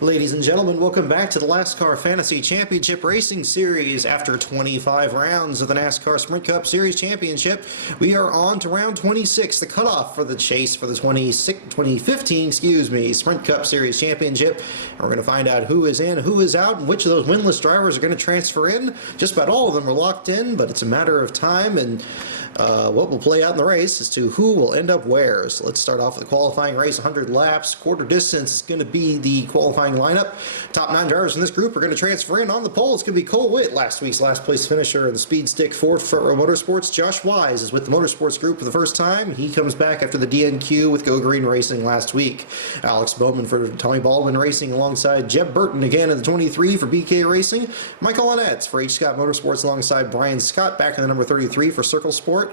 Ladies and gentlemen, welcome back to the LASTCAR Fantasy Championship Racing Series. After 25 rounds of the NASCAR Sprint Cup Series Championship, we are on to round 26, the cutoff for the chase for the 2015 Sprint Cup Series Championship. And we're going to find out who is in, who is out, and which of those winless drivers are going to transfer in. Just about all of them are locked in, but it's a matter of time and what will play out in the race as to who will end up where. So let's start off with the qualifying race, 100 laps. Quarter distance is going to be the qualifying lineup. Top 9 drivers in this group are going to transfer in. On the pole, it's going to be Cole Witt, last week's last place finisher in the Speed Stick Ford Front Row Motorsports. Josh Wise is with the Motorsports group for the first time. He comes back after the DNQ with Go Green Racing last week. Alex Bowman for Tommy Baldwin Racing alongside Jeb Burton again in the 23 for BK Racing. Michael Annetz for H. Scott Motorsports alongside Brian Scott back in the number 33 for Circle Sport.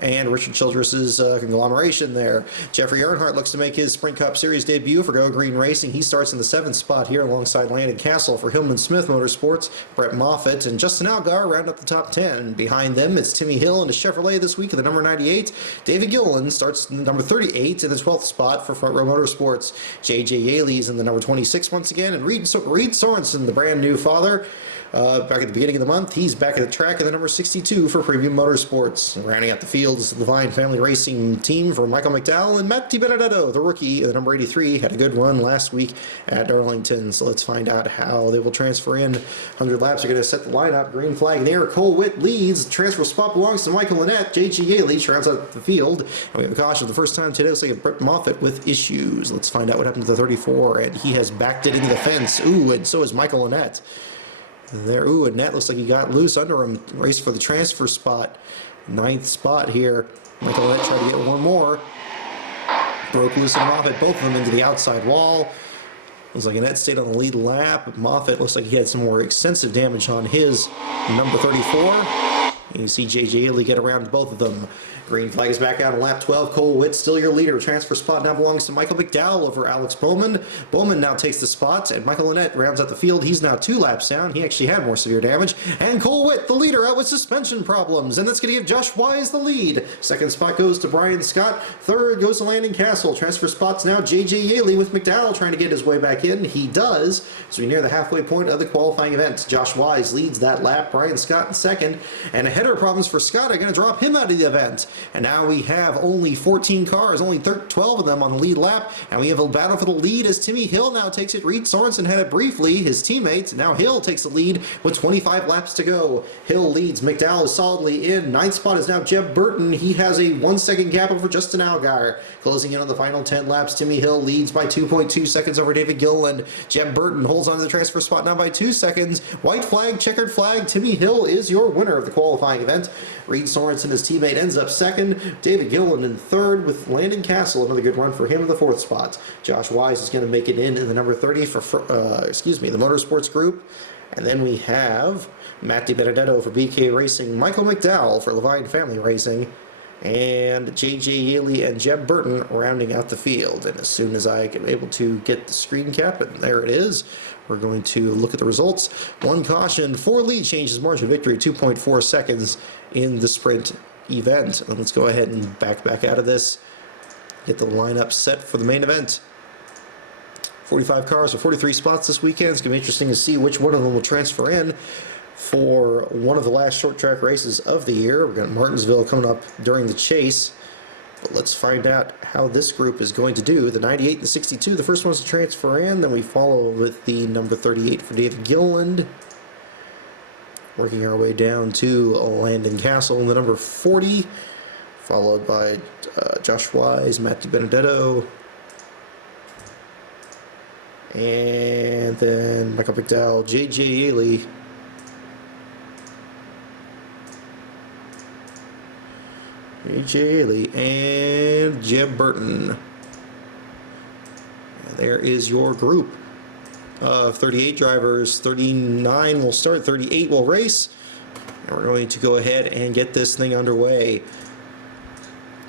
And Richard Childress's conglomeration there. Jeffrey Earnhardt looks to make his Sprint Cup Series debut for Go Green Racing. He starts in the 7th spot here alongside Landon Castle for Hillman Smith Motorsports. Brett Moffitt and Justin Allgaier round up the top 10. Behind them, it's Timmy Hill and a Chevrolet this week in the number 98. David Gilliland starts in the number 38 in the 12th spot for Front Row Motorsports. J.J. Yaley's in the number 26 once again. And Reed Sorensen, the brand new father, back at the beginning of the month, he's back at the track in the number 62 for Premium Motorsports. Rounding out the field is the Divine Family Racing team for Michael McDowell and Matt DiBenedetto, the rookie in the number 83, had a good run last week at Darlington. So let's find out how they will transfer in. 100 laps are going to set the lineup. Green flag there. Cole Witt leads. Transfer spot belongs to Michael Annett. J.G. Yaley rounds out the field. And we have a caution for the first time today. Looks like Brett Moffitt with issues. Let's find out what happened to the 34. And he has backed it into the fence. Ooh, and so is Michael Annett. There, ooh, and Annett looks like he got loose under him. Race for the transfer spot. 9th spot here. Michael Annett tried to get one more. Broke loose and Moffitt, both of them into the outside wall. Looks like Annett stayed on the lead lap. Moffitt looks like he had some more extensive damage on his number 34. And you see J.J. Yaley get around to both of them. Green flag is back out on lap 12. Cole Witt still your leader. Transfer spot now belongs to Michael McDowell over Alex Bowman. Bowman now takes the spot, and Michael Annett rounds out the field. He's now 2 laps down. He actually had more severe damage. And Cole Witt, the leader, out with suspension problems. And that's going to give Josh Wise the lead. 2nd spot goes to Brian Scott. 3rd goes to Landon Castle. Transfer spots now J.J. Yaley with McDowell trying to get his way back in. He does. So we near the halfway point of the qualifying event. Josh Wise leads that lap. Brian Scott in 2nd. And header problems for Scott are going to drop him out of the event. And now we have only 14 cars, only 12 of them on the lead lap, and we have a battle for the lead as Timmy Hill now takes it. Reed Sorensen had it briefly, his teammates. Now Hill takes the lead with 25 laps to go. Hill leads. McDowell is solidly in. 9th spot is now Jeb Burton. He has a 1-second gap over Justin Allgaier. Closing in on the final 10 laps, Timmy Hill leads by 2.2 seconds over David Gilliland. Jeb Burton holds on to the transfer spot now by 2 seconds. White flag, checkered flag. Timmy Hill is your winner of the qualifying event. Reed Sorensen, his teammate, ends up 2nd. David Gilliland in 3rd with Landon Castle. Another good run for him in the 4th spot. Josh Wise is going to make it in the number 30 for, the Motorsports group. And then we have Matt DiBenedetto for BK Racing, Michael McDowell for Levine Family Racing, and J.J. Yaley and Jeb Burton rounding out the field. And as soon as I am able to get the screen cap, and there it is, we're going to look at the results. 1 caution, 4 lead changes, margin of victory, 2.4 seconds in the sprint event. And let's go ahead and back out of this, get the lineup set for the main event. 45 cars or 43 spots this weekend. It's going to be interesting to see which one of them will transfer in for one of the last short track races of the year. We've got Martinsville coming up during the chase. But let's find out how this group is going to do. The 98 and the 62, the first ones to transfer in. Then we follow with the number 38 for David Gilliland. Working our way down to Landon Castle in the number 40. Followed by Josh Wise, Matt DiBenedetto. And then Michael McDowell, J.J. Yaley. J.J. Yaley and Jeb Burton. And there is your group of 38 drivers. 39 will start, 38 will race. And we're going to go ahead and get this thing underway.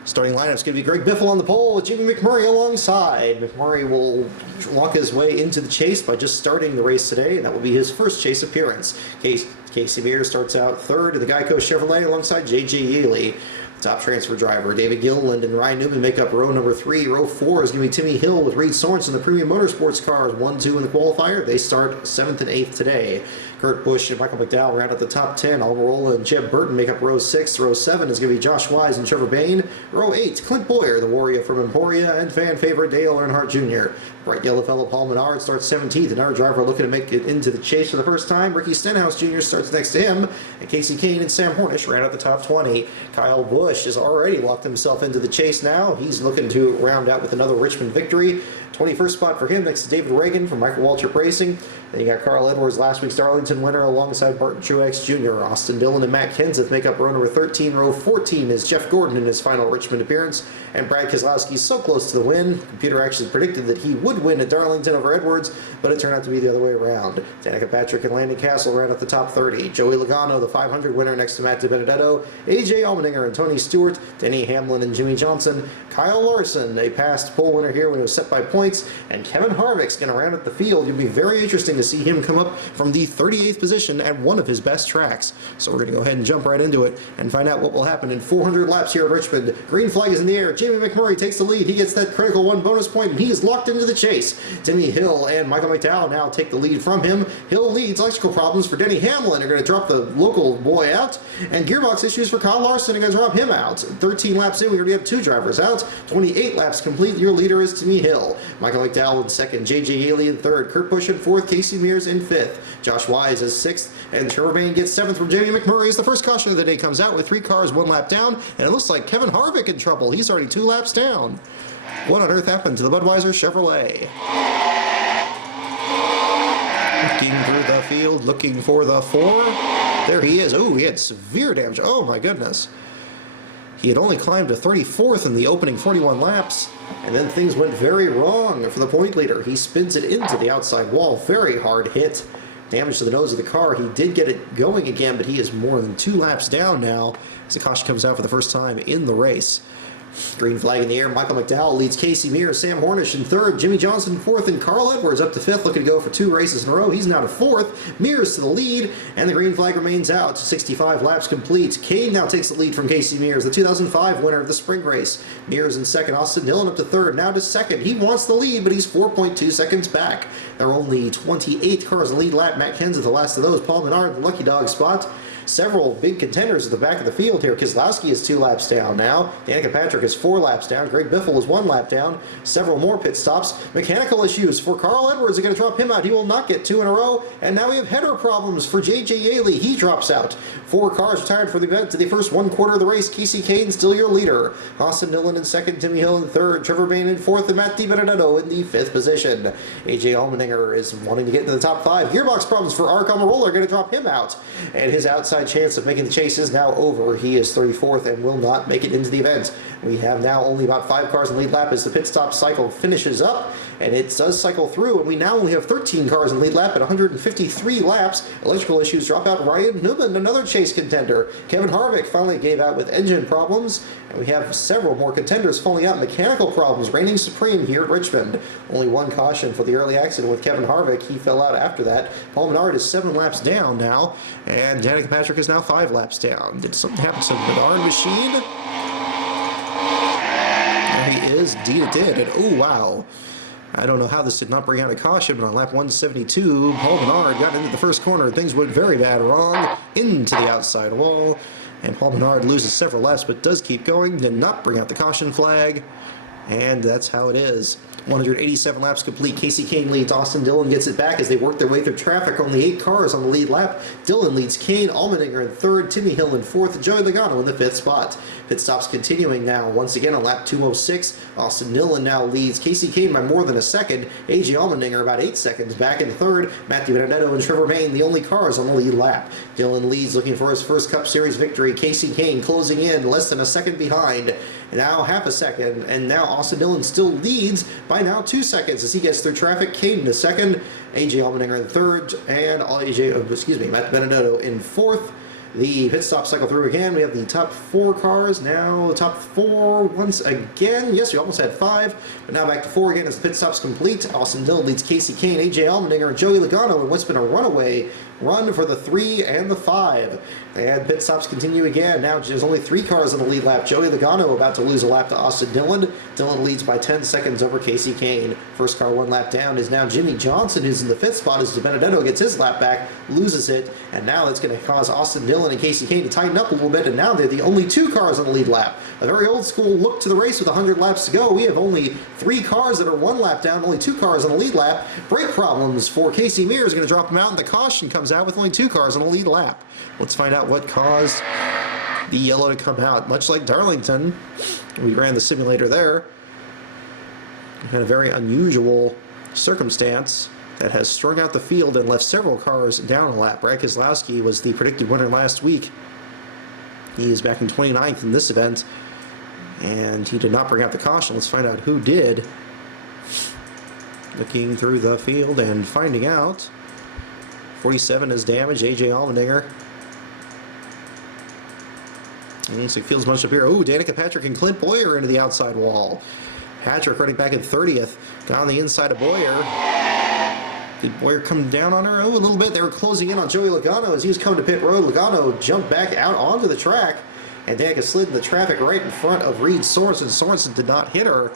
Starting lineup is going to be Greg Biffle on the pole with Jimmy McMurray alongside. McMurray will walk his way into the chase by just starting the race today, and that will be his first chase appearance. Casey Mears starts out 3rd in the Geico Chevrolet alongside J.J. Yaley. Top transfer driver David Gilliland and Ryan Newman make up row number 3. Row 4 is going to be Timmy Hill with Reed Sorensen, the Premium Motorsports cars, 1-2 in the qualifier. They start 7th and 8th today. Kurt Busch and Michael McDowell round out the top 10. Almirola and Jeb Burton make up row 6. Row 7 is going to be Josh Wise and Trevor Bayne. Row 8, Clint Boyer, the Warrior from Emporia, and fan favorite Dale Earnhardt Jr. Bright yellow fellow Paul Menard starts 17th. Another driver looking to make it into the chase for the first time. Ricky Stenhouse Jr. starts next to him. And Casey Kane and Sam Hornish round out the top 20. Kyle Busch has already locked himself into the chase now. He's looking to round out with another Richmond victory. 21st spot for him next to David Reagan from Michael Waltrip Racing. Then you got Carl Edwards, last week's Darlington winner, alongside Barton Truex Jr. Austin Dillon and Matt Kenseth make up row number 13. Row 14 is Jeff Gordon in his final Richmond appearance. And Brad Keselowski so close to the win. The computer actually predicted that he would win at Darlington over Edwards, but it turned out to be the other way around. Danica Patrick and Landon Castle ran at the top 30. Joey Logano, the 500 winner, next to Matt DiBenedetto. AJ Allmendinger and Tony Stewart. Denny Hamlin and Jimmy Johnson. Kyle Larson, a past pole winner here when it was set by points. And Kevin Harvick's going to round up the field. It'll be very interesting to see him come up from the 38th position at one of his best tracks. So we're going to go ahead and jump right into it and find out what will happen in 400 laps here at Richmond. Green flag is in the air. Jamie McMurray takes the lead. He gets that critical 1 bonus point, and he is locked into the chase. Timmy Hill and Michael McDowell now take the lead from him. Hill leads. Electrical problems for Denny Hamlin are going to drop the local boy out, and gearbox issues for Kyle Larson are going to drop him out. 13 laps in, we already have 2 drivers out. 28 laps complete. Your leader is Timmy Hill. Michael McDowell in second. J.J. Haley in third. Kurt Busch in fourth. Casey Mears in fifth. Josh Wise is sixth, and Trevor Bayne gets seventh from Jamie McMurray as the first caution of the day comes out with 3 cars 1 lap down, and it looks like Kevin Harvick in trouble. He's already 2 laps down. What on earth happened to the Budweiser Chevrolet? Looking through the field, looking for the 4. There he is. Oh, he had severe damage. Oh my goodness. He had only climbed to 34th in the opening 41 laps, and then things went very wrong for the point leader. He spins it into the outside wall. Very hard hit. Damage to the nose of the car. He did get it going again, but he is more than 2 laps down now as the caution comes out for the first time in the race. Green flag in the air. Michael McDowell leads Casey Mears, Sam Hornish in third, Jimmy Johnson fourth, and Carl Edwards up to fifth, looking to go for 2 races in a row. He's now to fourth. Mears to the lead, and the green flag remains out. 65 laps complete. Kane now takes the lead from Casey Mears, the 2005 winner of the sprint race. Mears in second. Austin Dillon up to third, now to second. He wants the lead, but he's 4.2 seconds back. There are only 28 cars in the lead lap. Matt Kenseth, the last of those. Paul Menard, the lucky dog spot. Several big contenders at the back of the field here. Keselowski is 2 laps down now. Danica Patrick is 4 laps down. Greg Biffle is 1 lap down. Several more pit stops. Mechanical issues for Carl Edwards are going to drop him out. He will not get 2 in a row. And now we have header problems for J.J. Haley. He drops out. 4 cars retired for the event to the first 1/4 of the race. Casey Kane still your leader. Austin Dillon in second. Timmy Hill in third. Trevor Bayne in fourth. And Matt DiBenedetto in the 5th position. A.J. Allmendinger is wanting to get into the top 5. Gearbox problems for Ark Almirola are going to drop him out. And his outside chance of making the chase is now over. He is 34th and will not make it into the event. We have now only about 5 cars in the lead lap as the pit stop cycle finishes up, and it does cycle through, and we now only have 13 cars in the lead lap at 153 laps. Electrical issues drop out Ryan Newman, another chase contender. Kevin Harvick finally gave out with engine problems, and we have several more contenders falling out. Mechanical problems reigning supreme here at Richmond. Only 1 caution for the early accident with Kevin Harvick. He fell out after that. Paul Menard is 7 laps down now, and Danica Patrick is now 5 laps down. Did something happen to the Menard machine? There he is. Indeed it did. And oh, wow. I don't know how this did not bring out a caution, but on lap 172, Paul Menard got into the first corner. Things went very bad wrong into the outside wall. And Paul Menard loses several laps, but does keep going. Did not bring out the caution flag. And that's how it is. 187 laps complete. Casey Kane leads. Austin Dillon gets it back as they work their way through traffic. Only 8 cars on the lead lap. Dillon leads Kane. Allmendinger in third. Timmy Hill in fourth. Joey Logano in the 5th spot. Pit stops continuing now. Once again on lap 206. Austin Dillon now leads Casey Kane by more than a second. A.J. Allmendinger about 8 seconds back in third. Matthew Benedetto and Trevor Bayne the only cars on the lead lap. Dillon leads looking for his first Cup Series victory. Casey Kane closing in less than a second behind. Now half a second, and now Austin Dillon still leads by now 2 seconds as he gets through traffic. Kane in second, A.J. Allmendinger in third, and Matt Benedetto in fourth. The pit stop cycle through again. We have the top 4 cars. Now the top 4 once again. Yes, we almost had 5, but now back to 4 again as the pit stop's complete. Austin Dillon leads Casey Kane, AJ Allmendinger, and Joey Logano in what's been a runaway run for the 3 and the 5. And pit stops continue again. Now there's only 3 cars on the lead lap. Joey Logano about to lose a lap to Austin Dillon. Dillon leads by 10 seconds over Casey Kane. First car 1 lap down is now Jimmy Johnson, who's in the 5th spot as DiBenedetto gets his lap back, loses it, and now it's going to cause Austin Dillon and Casey Kane to tighten up a little bit, and now they're the only 2 cars on the lead lap. A very old school look to the race with 100 laps to go. We have only 3 cars that are 1 lap down, only 2 cars on the lead lap. Brake problems for Casey Mears is going to drop him out, and the caution comes out with only 2 cars on the lead lap. Let's find out what caused the yellow to come out. Much like Darlington, we ran the simulator there. We had a very unusual circumstance that has strung out the field and left several cars down a lap. Brad Keselowski was the predicted winner last week. He is back in 29th in this event, and he did not bring out the caution. Let's find out who did. Looking through the field and finding out. 47 is damaged, AJ Allmendinger. Looks like field's much up here. Oh, Danica Patrick and Clint Boyer into the outside wall. Patrick running back in 30th. Got on the inside of Boyer. Did Boyer come down on her? Oh, a little bit. They were closing in on Joey Logano as he was coming to pit road. Logano jumped back out onto the track, and Danica slid in the traffic right in front of Reed Sorensen. Sorensen did not hit her.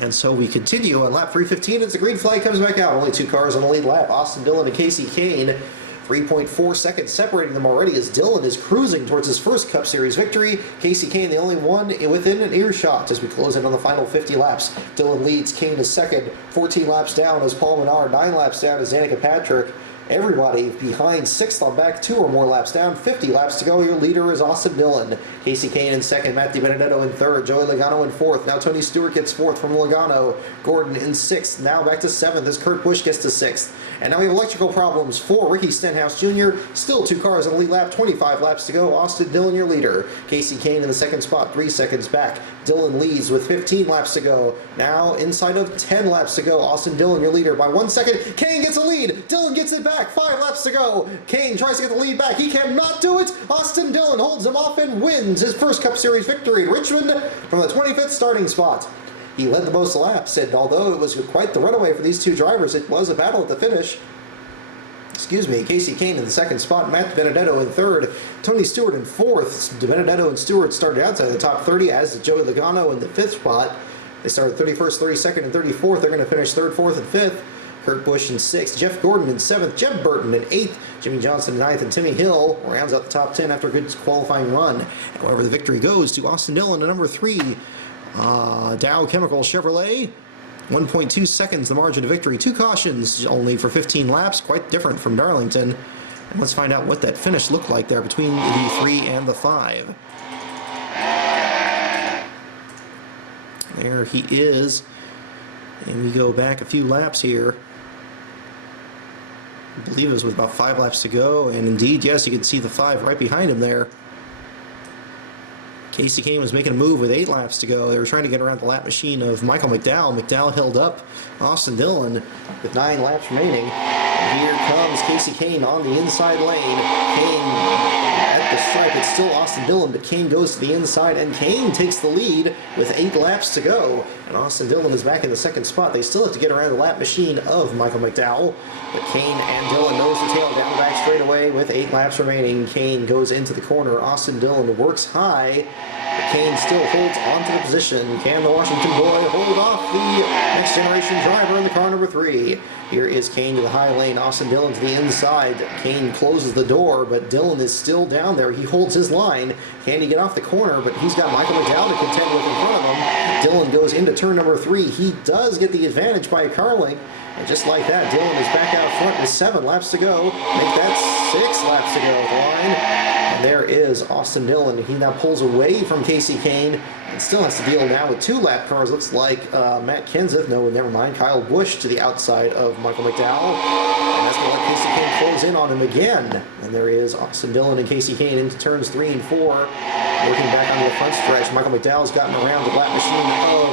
And so we continue on lap 315 as the green flag comes back out. Only 2 cars on the lead lap. Austin Dillon and Casey Kane. 3.4 seconds separating them already as Dillon is cruising towards his first Cup Series victory. Casey Kane the only one within an earshot as we close in on the final 50 laps. Dillon leads, Kane is second, 14 laps down as Paul Menard, 9 laps down as Danica Patrick. Everybody behind 6th on back, 2 or more laps down, 50 laps to go. Your leader is Austin Dillon. Casey Kane in second, Matt DiBenedetto in third, Joey Logano in 4th. Now Tony Stewart gets 4th from Logano. Gordon in 6th, now back to 7th as Kurt Busch gets to 6th. And now we have electrical problems for Ricky Stenhouse Jr. Still 2 cars on the lead lap, 25 laps to go. Austin Dillon your leader. Casey Kane in the 2nd spot, 3 seconds back. Dillon leads with 15 laps to go. Now inside of 10 laps to go. Austin Dillon your leader by 1 second. Kane gets a lead. Dillon gets it back. 5 laps to go. Kane tries to get the lead back. He cannot do it. Austin Dillon holds him off and wins his first Cup Series victory at Richmond from the 25th starting spot. He led the most laps, and although it was quite the runaway for these 2 drivers, it was a battle at the finish. Excuse me, Casey Kane in the 2nd spot, Matt DiBenedetto in 3rd, Tony Stewart in 4th. DiBenedetto and Stewart started outside the top 30, as did Joey Logano in the 5th spot. They started 31st, 32nd, and 34th. They're going to finish 3rd, 4th, and 5th. Kurt Busch in 6th, Jeff Gordon in 7th, Jeb Burton in 8th, Jimmy Johnson in 9th, and Timmy Hill rounds out the top 10 after a good qualifying run. However, the victory goes to Austin Dillon at number 3, Dow Chemical Chevrolet. 1.2 seconds the margin of victory. 2 cautions only for 15 laps, quite different from Darlington. And let's find out what that finish looked like there between the 3 and the 5. There he is. And we go back a few laps here. I believe it was with about 5 laps to go. And indeed, yes, you can see the 5 right behind him there. Casey Kane was making a move with 8 laps to go. They were trying to get around the lap machine of Michael McDowell. McDowell held up Austin Dillon with 9 laps remaining. And here comes Casey Kane on the inside lane. Kane at the stripe. It's still Austin Dillon, but Kane goes to the inside, and Kane takes the lead with 8 laps to go. And Austin Dillon is back in the 2nd spot. They still have to get around the lap machine of Michael McDowell. But Kane and Dillon nose to tail down the back straightaway with 8 laps remaining. Kane goes into the corner. Austin Dillon works high. But Kane still holds onto the position. Can the Washington boy hold off the next generation driver in the car number 3? Here is Kane to the high lane. Austin Dillon to the inside. Kane closes the door, but Dillon is still down there. He holds his line. Can he get off the corner? But he's got Michael McDowell to contend with in front of him. Dillon goes into turn number 3. He does get the advantage by a car length. And just like that, Dillon is back out front with 7 laps to go. Make that 6 laps to go at the line. And there is Austin Dillon. He now pulls away from Casey Kane and still has to deal now with 2 lap cars. Looks like Matt Kenseth. No, never mind. Kyle Busch to the outside of Michael McDowell. And that's going to let Casey Kane close in on him again. And there is Austin Dillon and Casey Kane into turns 3 and 4. Looking back onto the front stretch, Michael McDowell's gotten around the lap machine of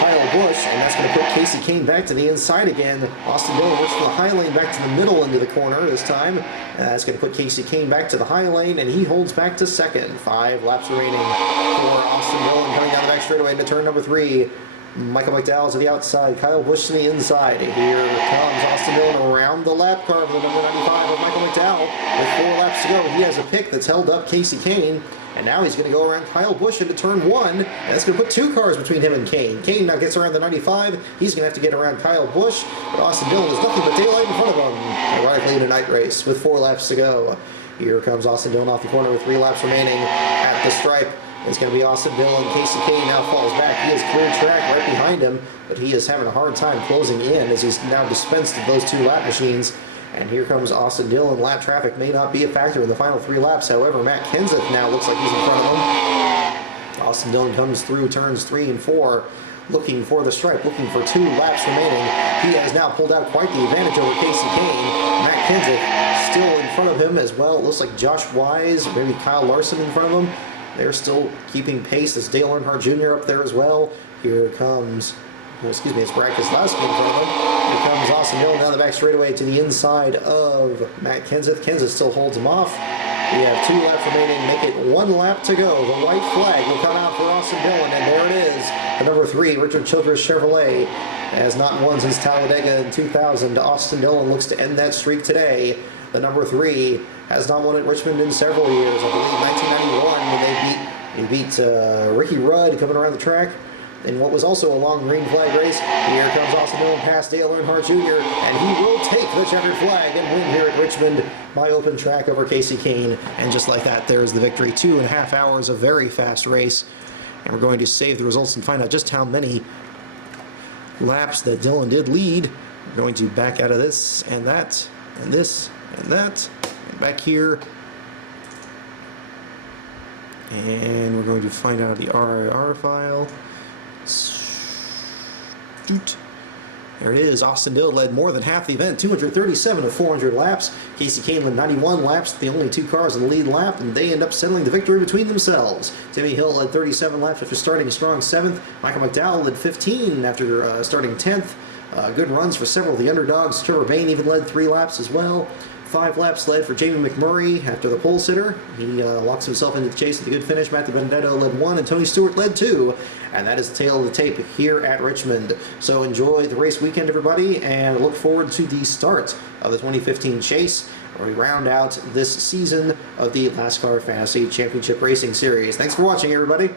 Kyle Busch, and that's going to put Casey Kane back to the inside again. Austin Dillon works from the high lane back to the middle into the corner this time. And that's going to put Casey Kane back to the high lane, and he holds back to second. 5 laps remaining for Austin Dillon coming down the back straightaway into turn number 3. Michael McDowell to the outside, Kyle Busch to the inside. Here comes Austin Dillon around the lap car of the number 95 of Michael McDowell. With 4 laps to go, he has a pick that's held up Casey Kane. And now he's going to go around Kyle Busch into turn 1. And that's going to put 2 cars between him and Kane. Kane now gets around the 95. He's going to have to get around Kyle Busch. But Austin Dillon has nothing but daylight in front of him. Ironically in a night race with 4 laps to go. Here comes Austin Dillon off the corner with 3 laps remaining at the stripe. It's going to be Austin Dillon. Casey Kane now falls back. He has cleared track right behind him, but he is having a hard time closing in as he's now dispensed of those 2 lap machines. And here comes Austin Dillon. Lap traffic may not be a factor in the final 3 laps. However, Matt Kenseth now looks like he's in front of him. Austin Dillon comes through turns 3 and 4, looking for the stripe, looking for 2 laps remaining. He has now pulled out quite the advantage over Casey Kane. Matt Kenseth still in front of him as well. It looks like Josh Wise, maybe Kyle Larson in front of him. They're still keeping pace. There's Dale Earnhardt Jr. up there as well. Here comes, it's Brad Keselowski in front of him. Here comes Austin Dillon down the back straightaway to the inside of Matt Kenseth. Kenseth still holds him off. We have 2 laps remaining. Make it 1 lap to go. The white flag will come out for Austin Dillon, and there it is. The number 3, Richard Childress Chevrolet, has not won since Talladega in 2000. Austin Dillon looks to end that streak today. The number 3 has not won at Richmond in several years. I believe 1991 when they beat Ricky Rudd coming around the track in what was also a long green flag race. Here comes Austin Dillon past Dale Earnhardt Jr. and he will take the checkered flag and win here at Richmond by open track over Casey Kane. And just like that, there's the victory. 2.5 hours of very fast race. And we're going to save the results and find out just how many laps that Dillon did lead. We're going to back out of this and that and this and that and back here. And we're going to find out the RIR file. There it is. Austin Dillon led more than half the event, 237 of 400 laps. Casey Kane led 91 laps, the only 2 cars in the lead lap, and they end up settling the victory between themselves. Timmy Hill led 37 laps after starting a strong 7th. Michael McDowell led 15 after starting 10th. Good runs for several of the underdogs. Trevor Bayne even led 3 laps as well. 5 laps led for Jamie McMurray after the pole sitter. He locks himself into the chase with a good finish. Matthew Benedetto led 1 and Tony Stewart led 2. And that is the tail of the tape here at Richmond. So enjoy the race weekend, everybody, and look forward to the start of the 2015 chase, where we round out this season of the LASTCAR Fantasy Championship Racing Series. Thanks for watching, everybody.